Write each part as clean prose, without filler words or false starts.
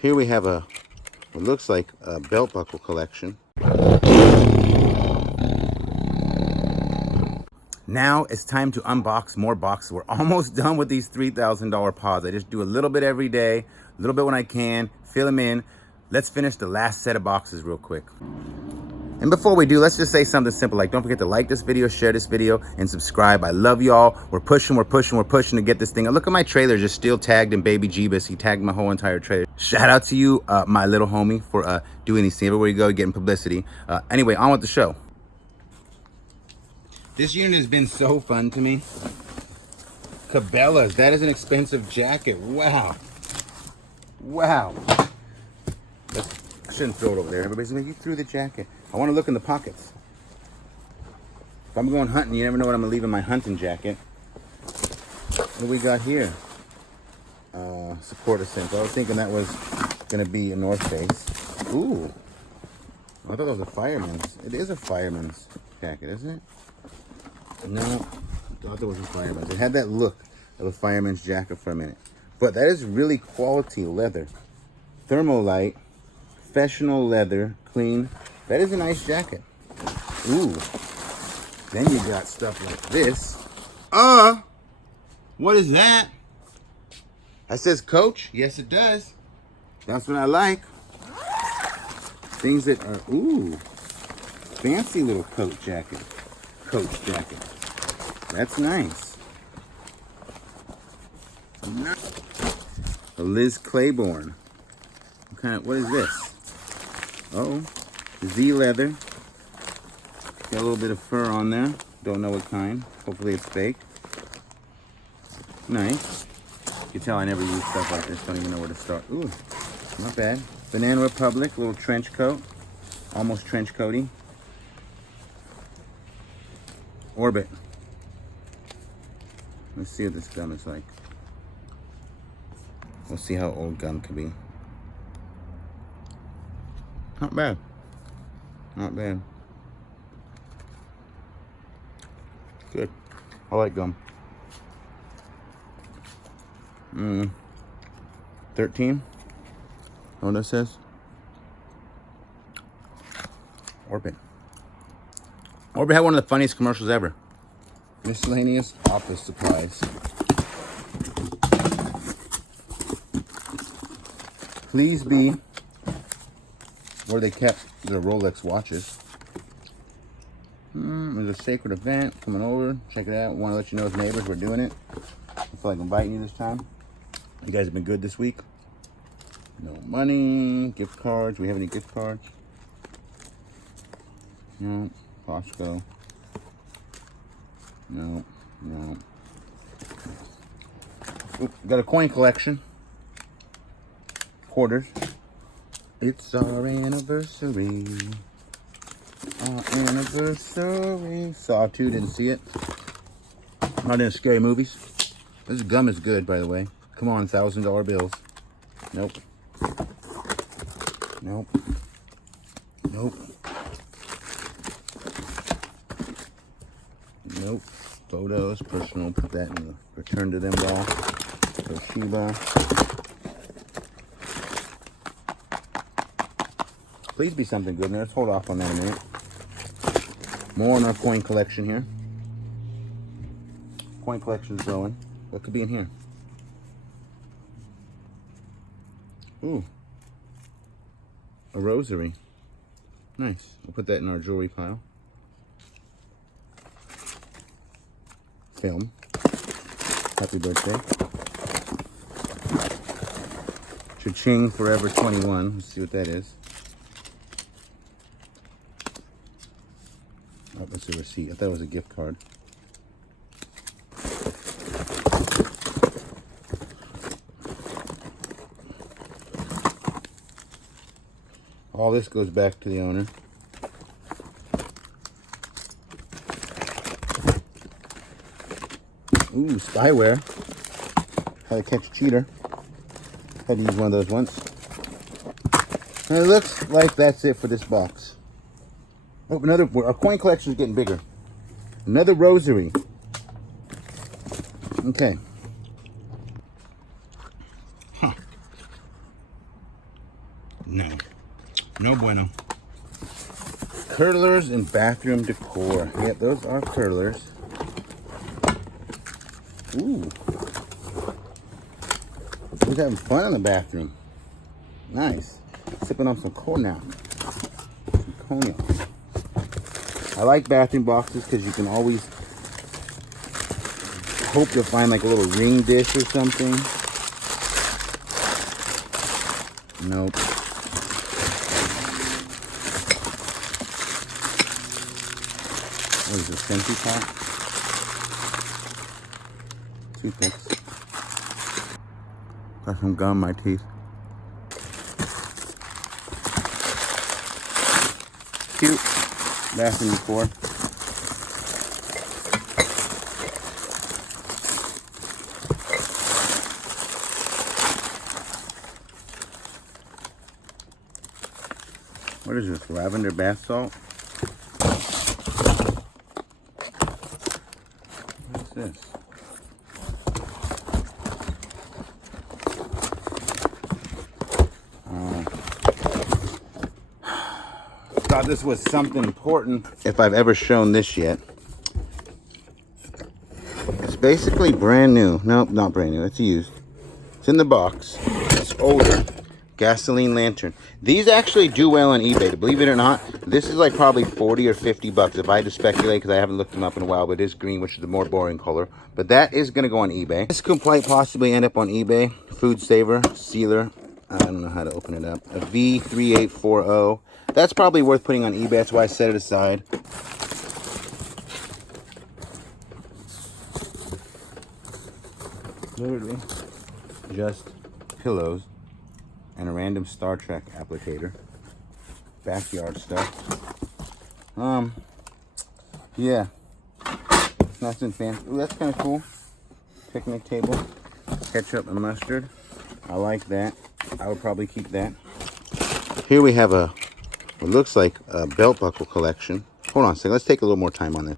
Here we have what looks like a belt buckle collection. Now it's time to unbox more boxes. We're almost done with these $3,000 pods. I just do a little bit every day, a little bit when I can, fill them in. Let's finish the last set of boxes real quick. And before we do, let's just say something simple, like don't forget to like this video, share this video, and subscribe. I love y'all. We're pushing to get this thing. Look at my trailer, just still tagged in Baby Jeebus. He tagged my whole entire trailer. Shout out to you, my little homie, for doing these things. Everywhere you go, getting publicity. Anyway, on with the show. This unit has been so fun to me. Cabela's, that is an expensive jacket. Wow. Wow. I shouldn't throw it over there. Everybody's like, you threw the jacket. I want to look in the pockets. If I'm going hunting, you never know what I'm going to leave in my hunting jacket. What do we got here? Support essential. I was thinking that was going to be a North Face. Ooh. I thought that was a fireman's. It is a fireman's jacket, isn't it? No, I thought it was a fireman's. It had that look of a fireman's jacket for a minute. But that is really quality leather. Thermolite, professional leather, clean. That is a nice jacket. Ooh. Then you got stuff like this. What is that? That says Coach. Yes, it does. That's what I like. Things that are, ooh, fancy little coat jacket. Coach jacket. That's nice. A Liz Claiborne. What is this? Uh-oh. Z leather. Got a little bit of fur on there. Don't know what kind. Hopefully it's fake. Nice. You can tell I never use stuff like this. Don't even know where to start. Ooh, not bad. Banana Republic, little trench coat. Almost trench coaty. Orbit. Let's see what this gum is like. We'll see how old gum could be. Not bad. Not bad. Good. I like gum. 13. What that says? Orbit. Orbit had one of the funniest commercials ever. Miscellaneous office supplies. Please be where they kept their Rolex watches. There's a sacred event coming over. Check it out. Want to let you know as neighbors we're doing it. I feel like inviting you this time. You guys have been good this week. No money, gift cards. Do we have any gift cards? No. Costco. No. Oop, got a coin collection. Quarters. It's our anniversary. Our anniversary. Saw 2, didn't see it. Not into scary movies. This gum is good, by the way. Come on, $1,000 bills. Nope. Nope. Nope. Nope. Photos, personal, put that in the return to them ball. Toshiba. Please be something good. Let's hold off on that a minute. More on our coin collection here. Coin collection is growing. What could be in here? Ooh. A rosary. Nice. We'll put that in our jewelry pile. Film. Happy birthday. Cha-ching Forever 21. Let's see what that is. Oh, that's a receipt. I thought it was a gift card. All this goes back to the owner. Ooh, spyware. How to catch a cheater. Had to use one of those once. And it looks like that's it for this box. Oh, our coin collection is getting bigger. Another rosary. Okay. Huh. No. No bueno. Curlers and bathroom decor. Yep, those are curlers. Ooh. Who's having fun in the bathroom? Nice. Sipping on some cognac. Some cognac. I like bathroom boxes because you can always hope you'll find like a little ring dish or something. Nope. What is this, Sensi pot? Toothpicks. Got some gum in my teeth. Cute. Bathroom decor. What is this? Lavender bath salt? What is this? Thought this was something important, if I've ever shown this yet. It's basically brand new. Nope, not brand new. It's used. It's in the box. It's older. Gasoline lantern. These actually do well on eBay, believe it or not. This is like probably 40 or 50 bucks if I had to speculate, because I haven't looked them up in a while, but it is green, which is the more boring color. But that is going to go on eBay. This could quite possibly end up on eBay. Food saver, sealer. I don't know how to open it up. A V3840. That's probably worth putting on eBay. That's why I set it aside. Literally just pillows and a random Star Trek applicator. Backyard stuff. Yeah. Nothing fancy. Ooh, that's kind of cool. Picnic table. Ketchup and mustard. I like that. I would probably keep that. Here we have what looks like a belt buckle collection. Hold on a second. Let's take a little more time on this.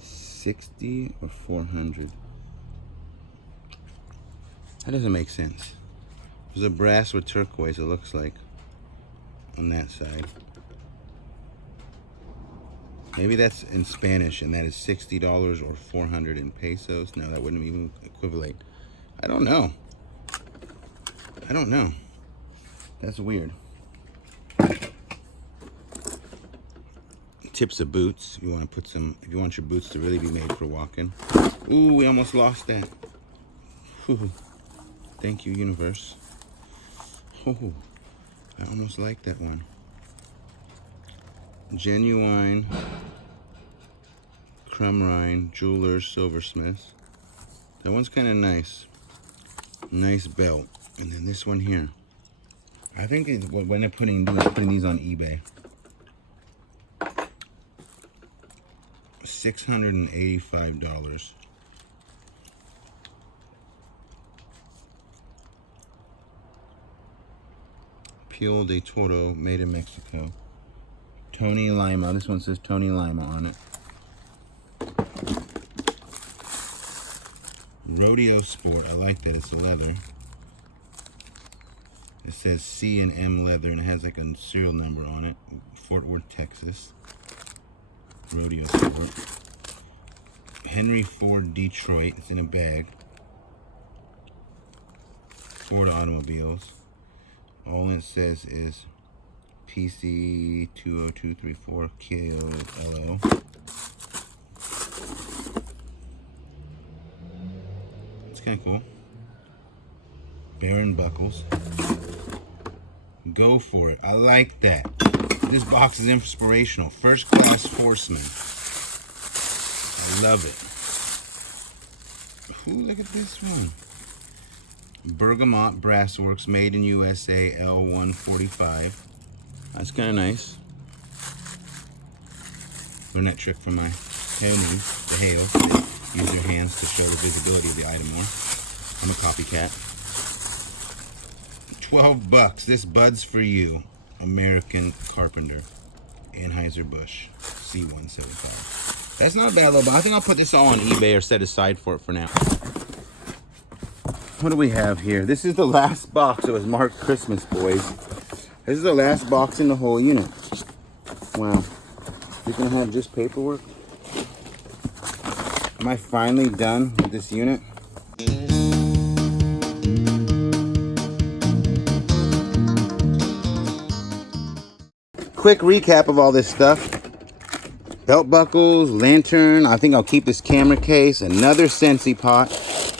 $60 or $400? That doesn't make sense. There's a brass with turquoise, it looks like, on that side. Maybe that's in Spanish, and that is $60 or 400 in pesos. No, that wouldn't even equivalent. I don't know. I don't know. That's weird. Tips of boots. You want to put some, if you want your boots to really be made for walking. Ooh, we almost lost that. Whew. Thank you, universe. Oh, I almost like that one. Genuine crumb rind jewelers silversmiths. That one's kind of nice. Nice belt. And then this one here. I think when they're putting these on eBay. $685. Piel de Toro, made in Mexico. Tony Lima. This one says Tony Lima on it. Rodeo Sport. I like that. It's leather. It says C&M leather, and it has like a serial number on it. Fort Worth, Texas. Rodeo Sport. Henry Ford Detroit. It's in a bag. Ford Automobiles. All it says is PC 20234 KOLO. It's kind of cool. Baron Buckles. Go for it. I like that. This box is inspirational. First Class Horseman. I love it. Ooh, look at this one. Bergamot Brassworks, made in USA, L145. That's kind of nice. Learn that trick from my hail news, the hail. They use their hands to show the visibility of the item more. I'm a copycat. $12. This bud's for you. American Carpenter. Anheuser-Busch C175. That's not a bad little box. I think I'll put this all on eBay or set aside for it for now. What do we have here? This is the last box. It was marked Christmas, boys. This is the last box in the whole unit. Wow. You're gonna have just paperwork? Am I finally done with this unit? Quick recap of all this stuff. Belt buckles, lantern. I think I'll keep this camera case. Another Scentsy pot.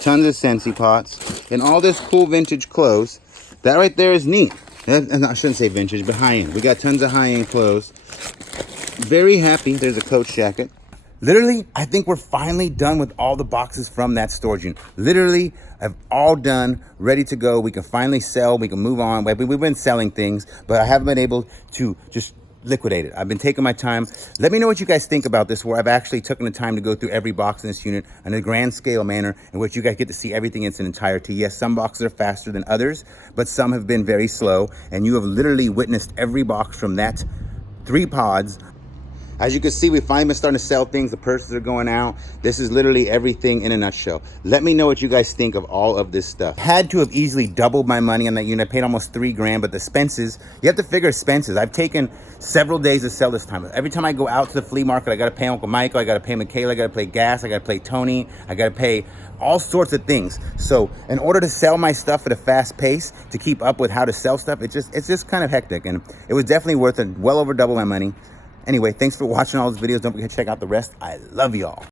Tons of Scentsy pots. And all this cool vintage clothes. That right there is neat. I shouldn't say vintage, but high-end. We got tons of high-end clothes. Very happy. There's a coach jacket. Literally, I think we're finally done with all the boxes from that storage unit. Literally, I've all done, ready to go. We can finally sell. We can move on. We've been selling things, but I haven't been able to just liquidate it. I've been taking my time. Let me know what you guys think about this, where I've actually taken the time to go through every box in this unit in a grand scale manner in which you guys get to see everything in its entirety. Yes, some boxes are faster than others, but some have been very slow, and you have literally witnessed every box from that 3 pods. As you can see, we finally been starting to sell things. The purses are going out. This is literally everything in a nutshell. Let me know what you guys think of all of this stuff. Had to have easily doubled my money on that unit. I paid almost $3 grand, but the expenses, you have to figure expenses. I've taken several days to sell this time. Every time I go out to the flea market, I got to pay Uncle Michael, I got to pay Michaela, I got to pay gas, I got to pay Tony, I got to pay all sorts of things. So in order to sell my stuff at a fast pace, to keep up with how to sell stuff, it's just kind of hectic. And it was definitely worth it. Well over double my money. Anyway, thanks for watching all these videos. Don't forget to check out the rest. I love y'all.